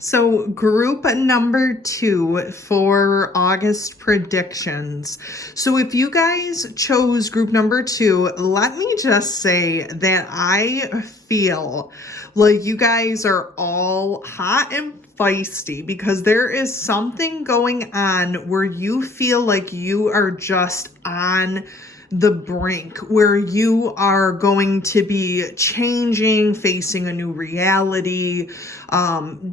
So group number 2 for August predictions. So if you guys chose group number 2, let me just say that I feel like you guys are all hot and feisty because there is something going on where you feel like you are just on the brink, where you are going to be changing, facing a new reality,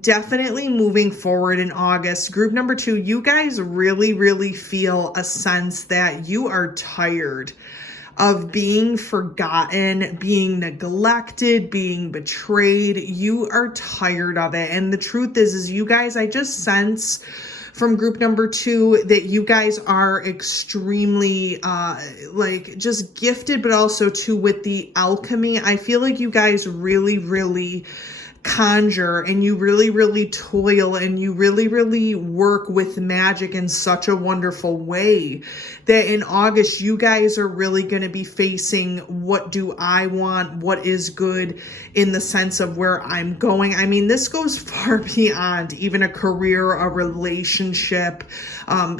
definitely moving forward in August. Group number 2, you guys really feel a sense that you are tired of being forgotten, being neglected, being betrayed. You are tired of it. And the truth is you guys, I just sense from group number 2 that you guys are extremely just gifted, but also too with the alchemy. I feel like you guys really conjure, and you really toil, and you really work with magic in such a wonderful way that in August you guys are really going to be facing, what do I want, what is good in the sense of where I'm going. I mean, this goes far beyond even a career, a relationship,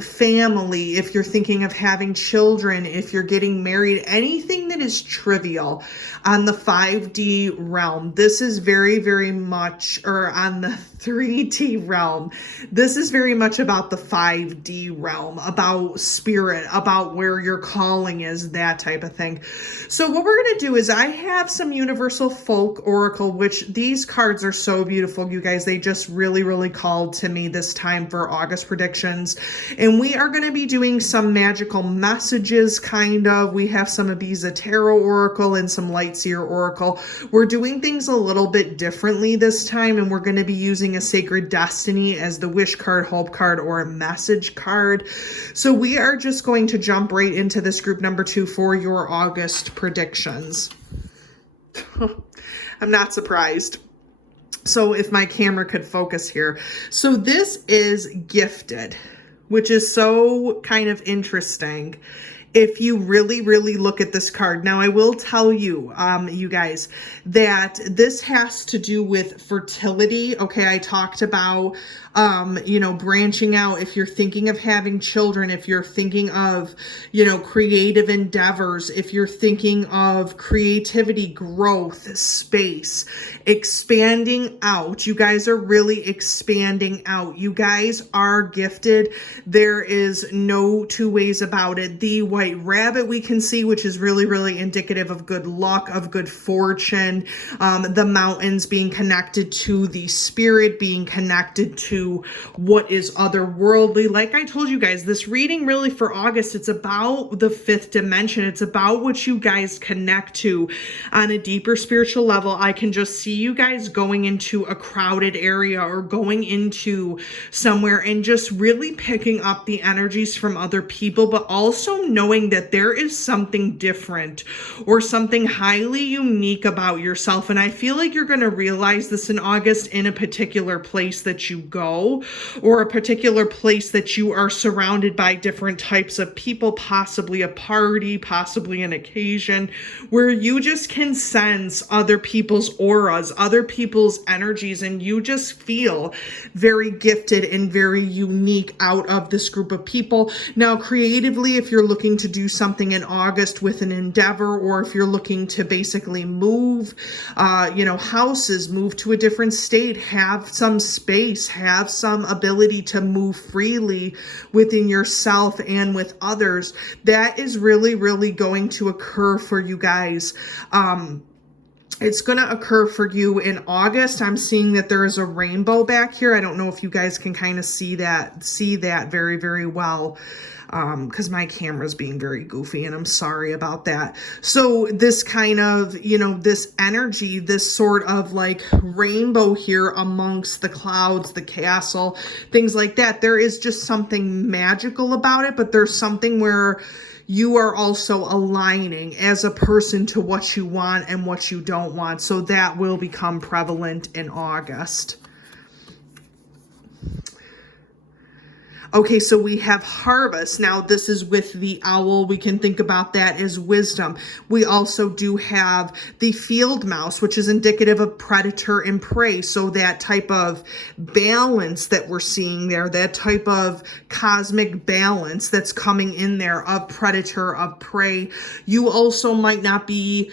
family, if you're thinking of having children, if you're getting married, anything that is trivial on the 5D realm. This is very much, or on the 3D realm, this is very much about the 5D realm, about spirit, about where your calling is, that type of thing. So what we're going to do is I have some Universal Folk Oracle, which these cards are so beautiful, you guys. They just really called to me this time for August predictions. And we are going to be doing some magical messages, kind of. We have some Ibiza Tarot Oracle and some Lightseer Oracle. We're doing things a little bit differently this time, and we're going to be using a Sacred Destiny as the wish card, hope card, or a message card. So we are just going to jump right into this group number 2 for your August predictions. I'm not surprised. So if my camera could focus here. So this is gifted, which is so kind of interesting if you really look at this card. Now, I will tell you, you guys, that this has to do with fertility. Okay, I talked about, branching out. If you're thinking of having children, if you're thinking of, creative endeavors, if you're thinking of creativity, growth, space, expanding out. You guys are really expanding out. You guys are gifted. There is no two ways about it. The white rabbit we can see, which is really indicative of good luck, of good fortune. The mountains being connected to the spirit, being connected to what is otherworldly. Like I told you guys, this reading really for August, it's about the 5th dimension. It's about what you guys connect to on a deeper spiritual level. I can just see you guys going into a crowded area or going into somewhere and just really picking up the energies from other people, but also knowing that there is something different or something highly unique about yourself. And I feel like you're going to realize this in August in a particular place that you go, or a particular place that you are surrounded by different types of people, possibly a party, possibly an occasion, where you just can sense other people's auras, other people's energies, and you just feel very gifted and very unique out of this group of people. Now, creatively, if you're looking to do something in August with an endeavor, or if you're looking to basically move, houses, move to a different state, have some space, have some ability to move freely within yourself and with others, that is really going to occur for you guys. It's going to occur for you in August. I'm seeing that there is a rainbow back here. I don't know if you guys can kind of see that very well, because my camera's being very goofy, and I'm sorry about that. So this kind of, this energy, this sort of like rainbow here amongst the clouds, the castle, things like that. There is just something magical about it, but there's something where you are also aligning as a person to what you want and what you don't want. So that will become prevalent in August. Okay, so we have harvest. Now, this is with the owl. We can think about that as wisdom. We also do have the field mouse, which is indicative of predator and prey. So that type of balance that we're seeing there, that type of cosmic balance that's coming in there of predator, of prey. You also might not be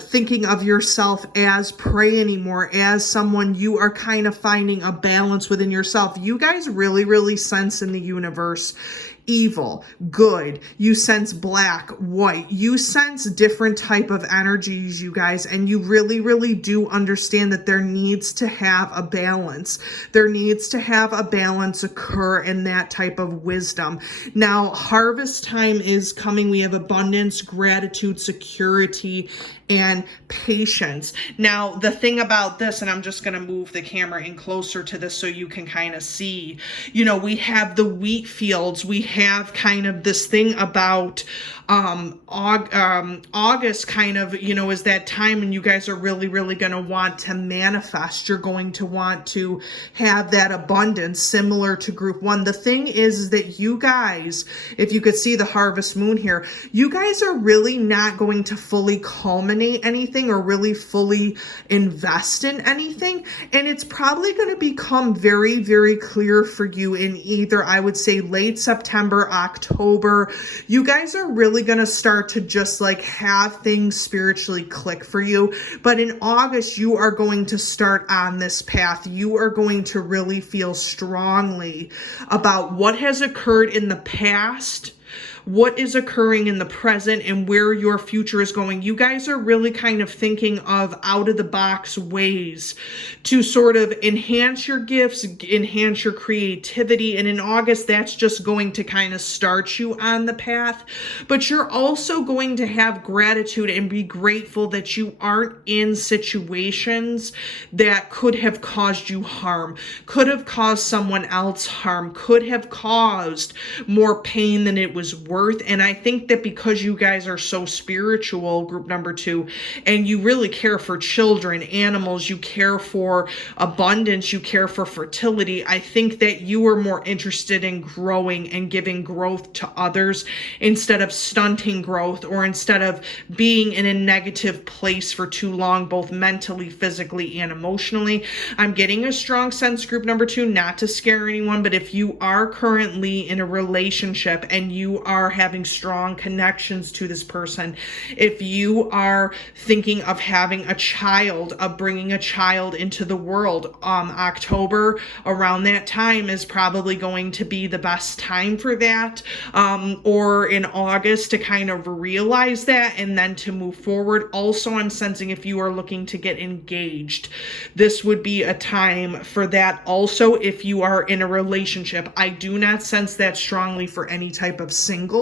thinking of yourself as prey anymore, as someone. You are kind of finding a balance within yourself. You guys really sense in the universe evil, good. You sense black, white. You sense different type of energies, you guys, and you really do understand that there needs to have a balance. There needs to have a balance occur in that type of wisdom. Now, harvest time is coming. We have abundance, gratitude, security, and patience. Now, the thing about this, and I'm just going to move the camera in closer to this so you can kind of see, you know, we have the wheat fields. We have kind of this thing about August kind of, you know, is that time and you guys are really going to want to manifest. You're going to want to have that abundance similar to group one. The thing is that you guys, if you could see the harvest moon here, you guys are really not going to fully culminate anything or really fully invest in anything. And it's probably going to become very clear for you in either, I would say, late September, October. You guys are really going to start to just like have things spiritually click for you. But in August, you are going to start on this path. You are going to really feel strongly about what has occurred in the past, what is occurring in the present, and where your future is going. You guys are really kind of thinking of out of the box ways to sort of enhance your gifts, enhance your creativity. And in August, that's just going to kind of start you on the path. But you're also going to have gratitude and be grateful that you aren't in situations that could have caused you harm, could have caused someone else harm, could have caused more pain than it was worth. And I think that because you guys are so spiritual, group number 2, and you really care for children, animals, you care for abundance, you care for fertility, I think that you are more interested in growing and giving growth to others instead of stunting growth, or instead of being in a negative place for too long, both mentally, physically, and emotionally. I'm getting a strong sense, group number 2, not to scare anyone, but if you are currently in a relationship and you are having strong connections to this person, if you are thinking of having a child, of bringing a child into the world, October around that time is probably going to be the best time for that, or in August to kind of realize that and then to move forward. Also, I'm sensing if you are looking to get engaged, this would be a time for that. Also, if you are in a relationship, I do not sense that strongly for any type of single.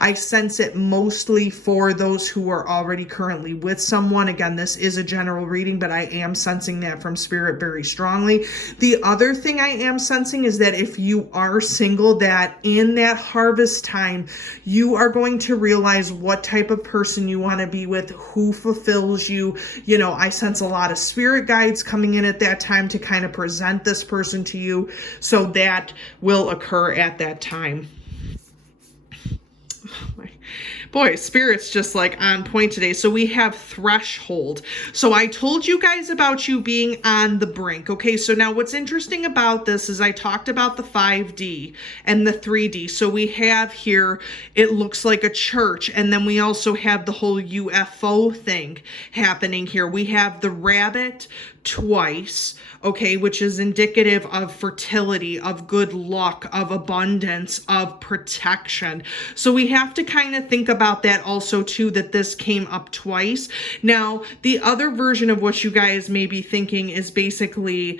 I sense it mostly for those who are already currently with someone. Again, this is a general reading, but I am sensing that from spirit very strongly. The other thing I am sensing is that if you are single, that in that harvest time, you are going to realize what type of person you want to be with, who fulfills you. You know, I sense a lot of spirit guides coming in at that time to kind of present this person to you. So that will occur at that time. Boy, spirit's just like on point today. So we have threshold. So I told you guys about you being on the brink. Okay, so now what's interesting about this is I talked about the 5D and the 3D. So we have here, it looks like a church. And then we also have the whole UFO thing happening here. We have the rabbit twice, okay, which is indicative of fertility, of good luck, of abundance, of protection. So we have to kind of think about that also too, that this came up twice. Now, the other version of what you guys may be thinking is basically,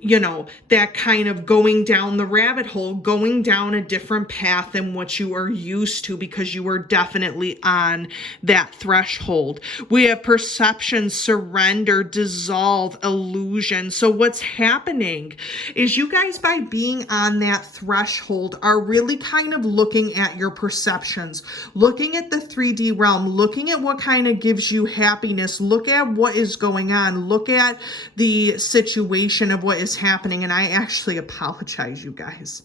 you know, that kind of going down the rabbit hole, going down a different path than what you are used to, because you are definitely on that threshold. We have perception, surrender, dissolve, illusion. So what's happening is you guys, by being on that threshold, are really kind of looking at your perceptions, looking at the 3D realm, looking at what kind of gives you happiness, look at what is going on, look at the situation of what is happening. And I actually apologize, you guys.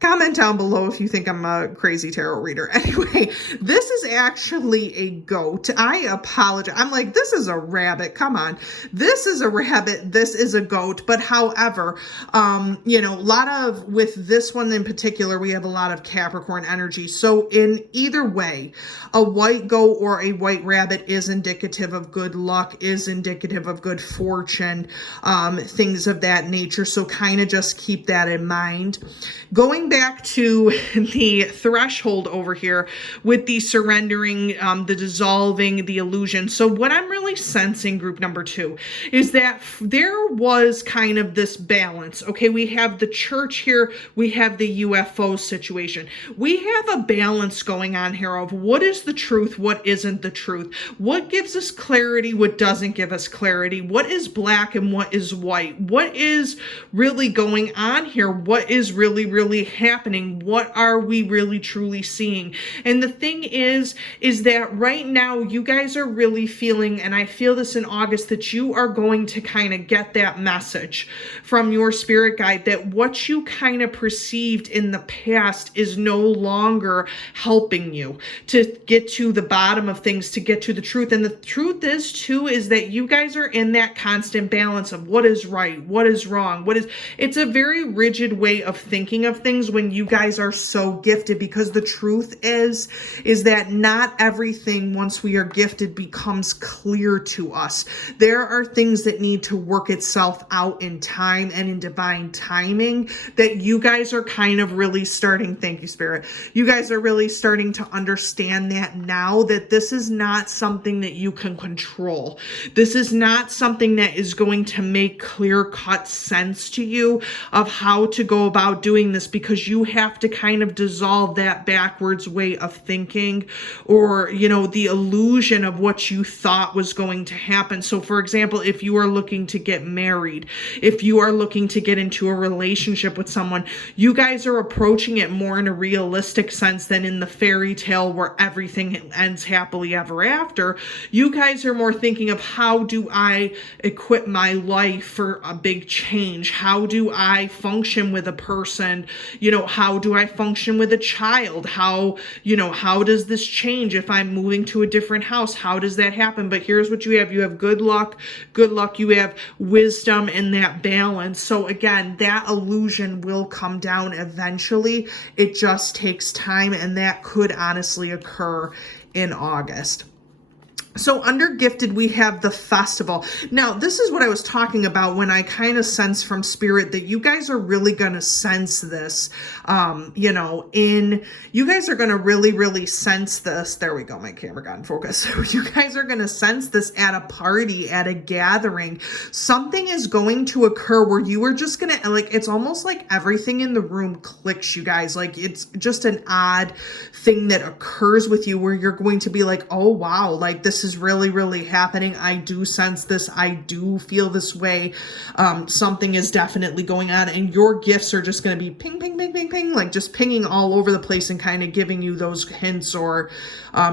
Comment down below if you think I'm a crazy tarot reader. Anyway, this is actually a goat. I apologize. I'm like, this is a rabbit. Come on. This is a rabbit. This is a goat. But however, you know, with this one in particular, we have a lot of Capricorn energy. So in either way, a white goat or a white rabbit is indicative of good luck, is indicative of good fortune, things of that nature. So kind of just keep that in mind. Going back to the threshold over here with the surrendering, the dissolving, the illusion. So what I'm really sensing, group number 2, is that there was kind of this balance. Okay, we have the church here, we have the UFO situation. We have a balance going on here of what is the truth, what isn't the truth, what gives us clarity, what doesn't give us clarity, what is black and what is white, what is really going on here, what is really happening, what are we really truly seeing. And the thing is that right now you guys are really feeling, and I feel this in August, that you are going to kind of get that message from your spirit guide that what you kind of perceived in the past is no longer helping you to get to the bottom of things, to get to the truth. And the truth is too, is that you guys are in that constant balance of what is right, what is wrong, it's a very rigid way of thinking of things when you guys are so gifted, because the truth is that not everything once we are gifted becomes clear to us. There are things that need to work itself out in time and in divine timing that you guys are kind of really starting, thank you Spirit, you guys are really starting to understand that now, that this is not something that you can control. This is not something that is going to make clear-cut sense to you of how to go about doing this, because you have to kind of dissolve that backwards way of thinking, or, you know, the illusion of what you thought was going to happen. So for example, if you are looking to get married, if you are looking to get into a relationship with someone, you guys are approaching it more in a realistic sense than in the fairy tale where everything ends happily ever after. You guys are more thinking of, how do I equip my life for a big change? How do I function with a person? You know, how do I function with a child? How does this change if I'm moving to a different house? How does that happen? But here's what you have. You have good luck, you have wisdom, and that balance. So again, that illusion will come down eventually. It just takes time, and that could honestly occur in August. So under gifted, we have the festival. Now, this is what I was talking about when I kind of sense from spirit that you guys are really going to sense this, you guys are going to really sense this. There we go. My camera got in focus. You guys are going to sense this at a party, at a gathering. Something is going to occur where you are just going to, like, it's almost like everything in the room clicks, you guys. Like, it's just an odd thing that occurs with you where you're going to be like, oh, wow, like this is really happening. I do sense this. I do feel this way. Something is definitely going on, and your gifts are just going to be ping, like just pinging all over the place and kind of giving you those hints or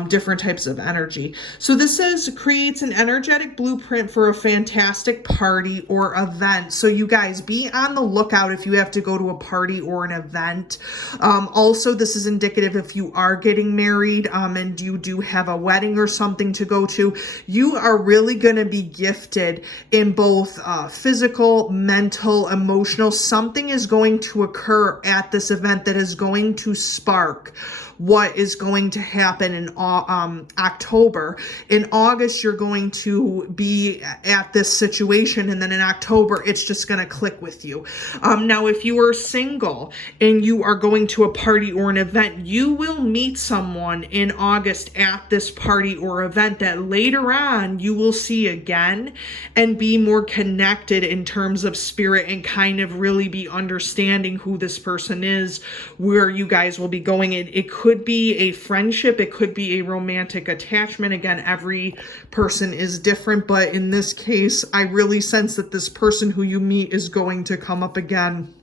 different types of energy. So this creates an energetic blueprint for a fantastic party or event. So you guys be on the lookout if you have to go to a party or an event. Also, this is indicative if you are getting married and you do have a wedding or something to go to, you are really going to be gifted in both physical, mental, emotional. Something is going to occur at this event that is going to spark what is going to happen in October. In August, you're going to be at this situation, and then in October, it's just going to click with you. Now, if you are single and you are going to a party or an event, you will meet someone in August at this party or event that later on you will see again and be more connected in terms of spirit and kind of really be understanding who this person is, where you guys will be going. It could be a friendship, it could be a romantic attachment. Again, every person is different, but in this case, I really sense that this person who you meet is going to come up again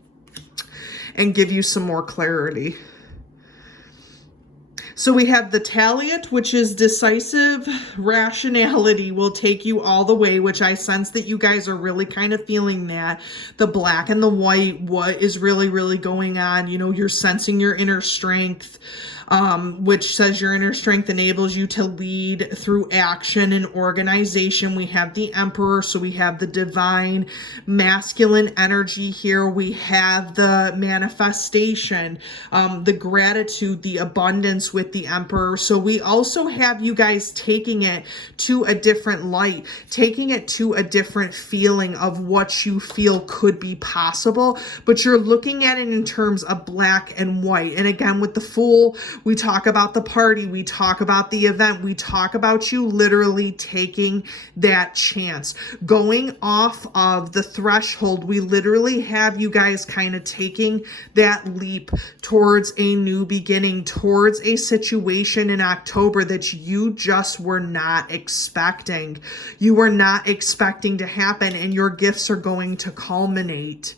and give you some more clarity. So we have the Taliot, which is decisive rationality will take you all the way, which I sense that you guys are really kind of feeling that. The black and the white, what is really, really going on? You know, you're sensing your inner strength, which says your inner strength enables you to lead through action and organization. We have the Emperor, so we have the divine masculine energy here. We have the manifestation, the gratitude, the abundance with the Emperor. So we also have you guys taking it to a different light, taking it to a different feeling of what you feel could be possible, but you're looking at it in terms of black and white. And again, with the Fool, we talk about the party, we talk about the event, we talk about you literally taking that chance. Going off of the threshold, we literally have you guys kind of taking that leap towards a new beginning, towards a situation in October that you just were not expecting. You were not expecting to happen, and your gifts are going to culminate.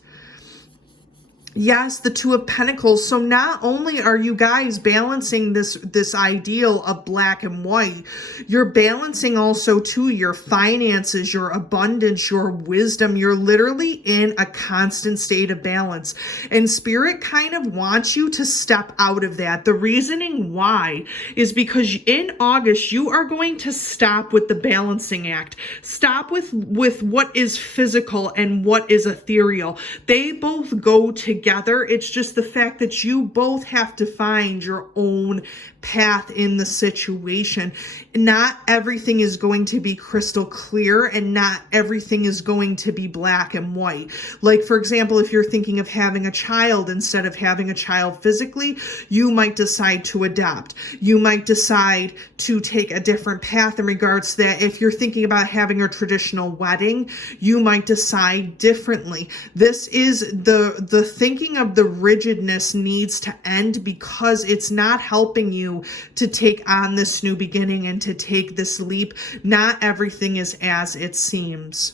Yes, the Two of Pentacles. So not only are you guys balancing this ideal of black and white, you're balancing also too your finances, your abundance, your wisdom. You're literally in a constant state of balance. And Spirit kind of wants you to step out of that. The reasoning why is because in August, you are going to stop with the balancing act. Stop with what is physical and what is ethereal. They both go together. It's just the fact that you both have to find your own path in the situation. Not everything is going to be crystal clear, and not everything is going to be black and white. Like, for example, if you're thinking of having a child instead of having a child physically, you might decide to adopt. You might decide to take a different path in regards to that. If you're thinking about having a traditional wedding, you might decide differently. This is the thinking of the rigidness needs to end, because it's not helping you to take on this new beginning and to take this leap. Not everything is as it seems.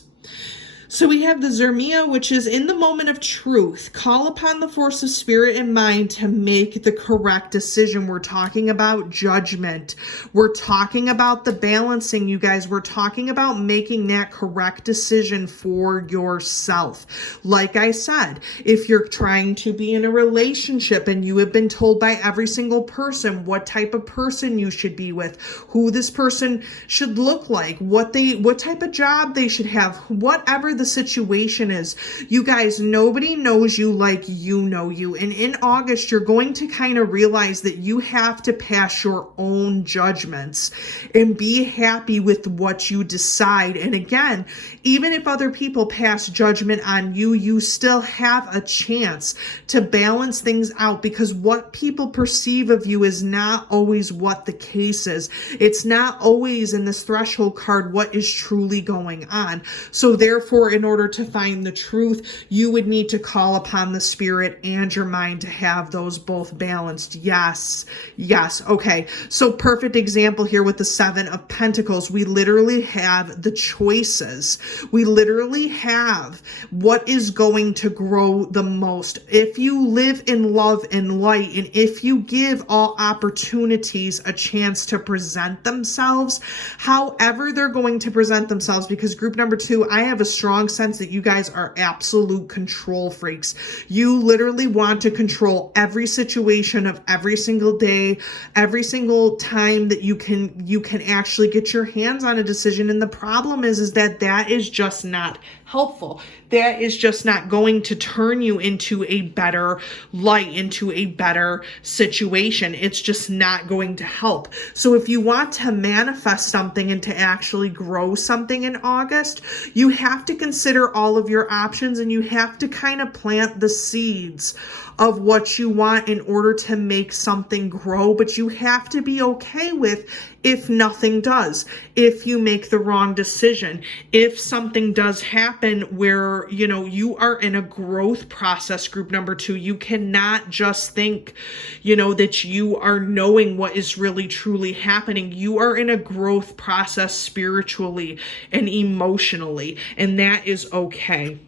So we have the Zermia, which is in the moment of truth. Call upon the force of spirit and mind to make the correct decision. We're talking about judgment. We're talking about the balancing, you guys. We're talking about making that correct decision for yourself. Like I said, if you're trying to be in a relationship and you have been told by every single person what type of person you should be with, who this person should look like, what type of job they should have, whatever the situation is, you guys, nobody knows you like you know you. And in August, you're going to kind of realize that you have to pass your own judgments and be happy with what you decide. And again, even if other people pass judgment on you, you still have a chance to balance things out, because what people perceive of you is not always what the case is. It's not always in this threshold card what is truly going on. So therefore, in order to find the truth, you would need to call upon the spirit and your mind to have those both balanced. Yes. Okay. So perfect example here with the Seven of Pentacles. We literally have the choices. We literally have what is going to grow the most. If you live in love and light, and if you give all opportunities a chance to present themselves, however they're going to present themselves, because group number 2, I have a strong sense that you guys are absolute control freaks. You literally want to control every situation of every single day, every single time that you can actually get your hands on a decision. And the problem is that is just not helpful. That is just not going to turn you into a better light, into a better situation. It's just not going to help. So if you want to manifest something and to actually grow something in August, you have to consider all of your options, and you have to kind of plant the seeds of what you want in order to make something grow. But you have to be okay with if nothing does, if you make the wrong decision, if something does happen where, you are in a growth process, group number 2. You cannot just think, that you are knowing what is really truly happening. You are in a growth process spiritually and emotionally, and that is okay.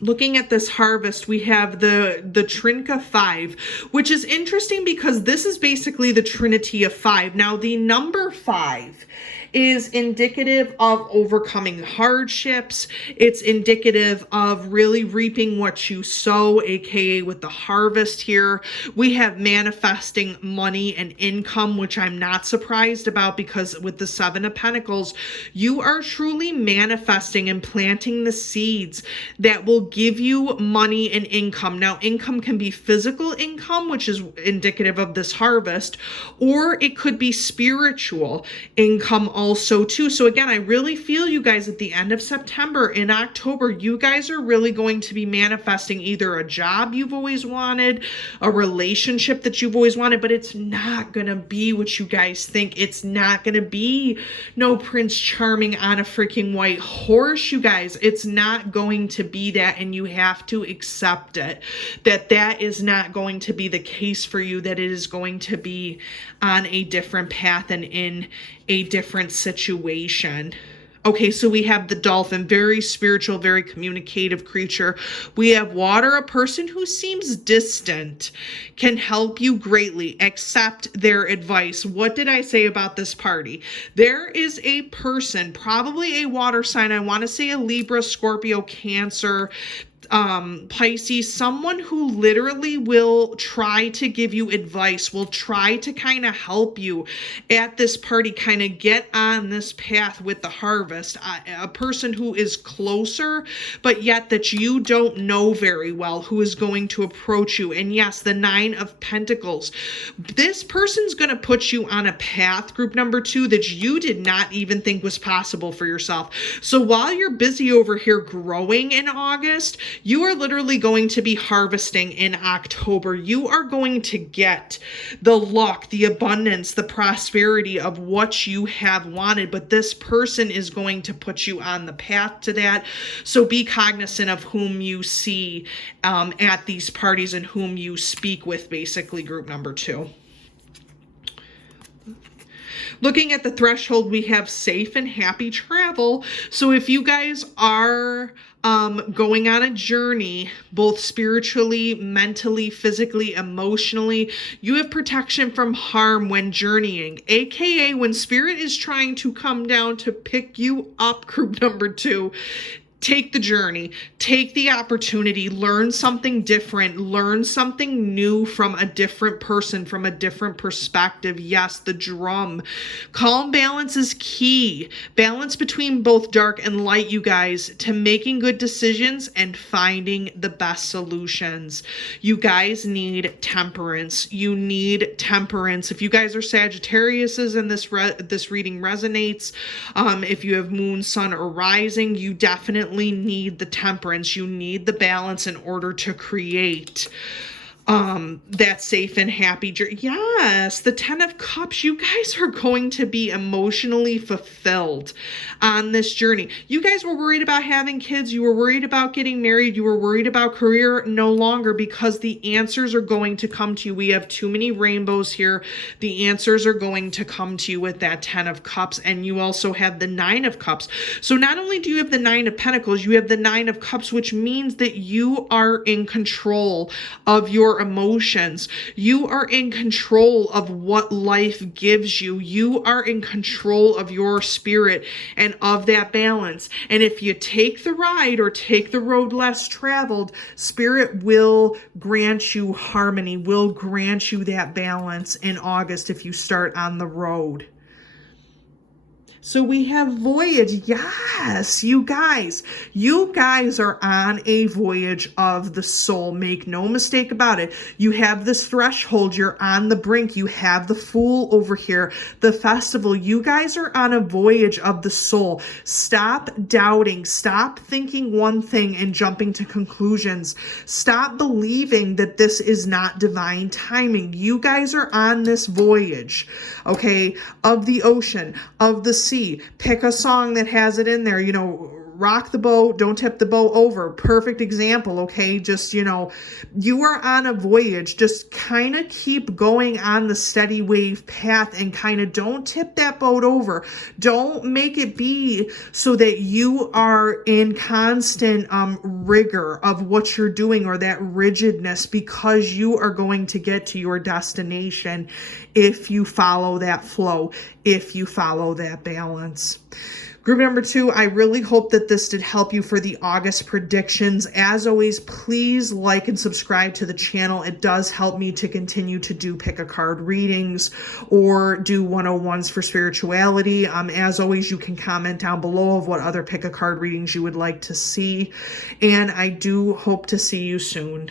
looking at this harvest, we have the Trinca 5, which is interesting because this is basically the Trinity of 5. Now, the number 5 is indicative of overcoming hardships. It's indicative of really reaping what you sow, aka with the harvest here. We have manifesting money and income, which I'm not surprised about, because with the 7 of Pentacles, you are truly manifesting and planting the seeds that will give you money and income. Now, income can be physical income, which is indicative of this harvest, or it could be spiritual income also too. So again, I really feel you guys at the end of September, in October, you guys are really going to be manifesting either a job you've always wanted, a relationship that you've always wanted, but it's not going to be what you guys think. It's not going to be no Prince Charming on a freaking white horse, you guys. It's not going to be that, and you have to accept it, that is not going to be the case for you, that it is going to be on a different path and in a different situation. Okay, so we have the dolphin, very spiritual, very communicative creature. We have water, a person who seems distant, can help you greatly. Accept their advice. What did I say about this party? There is a person, probably a water sign. I want to say a Libra, Scorpio, Cancer, Pisces, someone who literally will try to give you advice, will try to kind of help you at this party, kind of get on this path with the harvest. A person who is closer, but yet that you don't know very well, who is going to approach you. And yes, the 9 of Pentacles. This person's going to put you on a path, group number 2, that you did not even think was possible for yourself. So while you're busy over here growing in August, you are literally going to be harvesting in October. You are going to get the luck, the abundance, the prosperity of what you have wanted, but this person is going to put you on the path to that. So be cognizant of whom you see at these parties and whom you speak with, basically, group number 2. Looking at the threshold, we have safe and happy travel. So if you guys are going on a journey, both spiritually, mentally, physically, emotionally, you have protection from harm when journeying, aka when spirit is trying to come down to pick you up, group number 2. Take the journey, take the opportunity, learn something different, learn something new from a different person, from a different perspective. Yes, the drum. Calm balance is key. Balance between both dark and light, you guys, to making good decisions and finding the best solutions. You guys need temperance. You need temperance. If you guys are Sagittariuses and this reading resonates, if you have moon, sun, or rising, you definitely need the temperance. You need the balance in order to create that safe and happy journey. Yes, the 10 of Cups. You guys are going to be emotionally fulfilled on this journey. You guys were worried about having kids. You were worried about getting married. You were worried about career. No longer, because the answers are going to come to you. We have too many rainbows here. The answers are going to come to you with that 10 of Cups. And you also have the 9 of Cups. So not only do you have the 9 of Pentacles, you have the 9 of Cups, which means that you are in control of your emotions. You are in control of what life gives you. You are in control of your spirit and of that balance. And if you take the ride or take the road less traveled, spirit will grant you harmony, will grant you that balance in August if you start on the road. So we have voyage. Yes, you guys are on a voyage of the soul. Make no mistake about it. You have this threshold. You're on the brink. You have the Fool over here, the festival. You guys are on a voyage of the soul. Stop doubting. Stop thinking one thing and jumping to conclusions. Stop believing that this is not divine timing. You guys are on this voyage, okay, of the ocean, of the sea. Pick a song that has it in there, rock the boat, don't tip the boat over. Perfect example, okay? Just, you know, you are on a voyage. Just kind of keep going on the steady wave path and kind of don't tip that boat over. Don't make it be so that you are in constant rigor of what you're doing or that rigidness, because you are going to get to your destination if you follow that flow, if you follow that balance. Group number 2, I really hope that this did help you for the August predictions. As always, please like and subscribe to the channel. It does help me to continue to do pick a card readings or do 101s for spirituality. As always, you can comment down below of what other pick a card readings you would like to see. And I do hope to see you soon.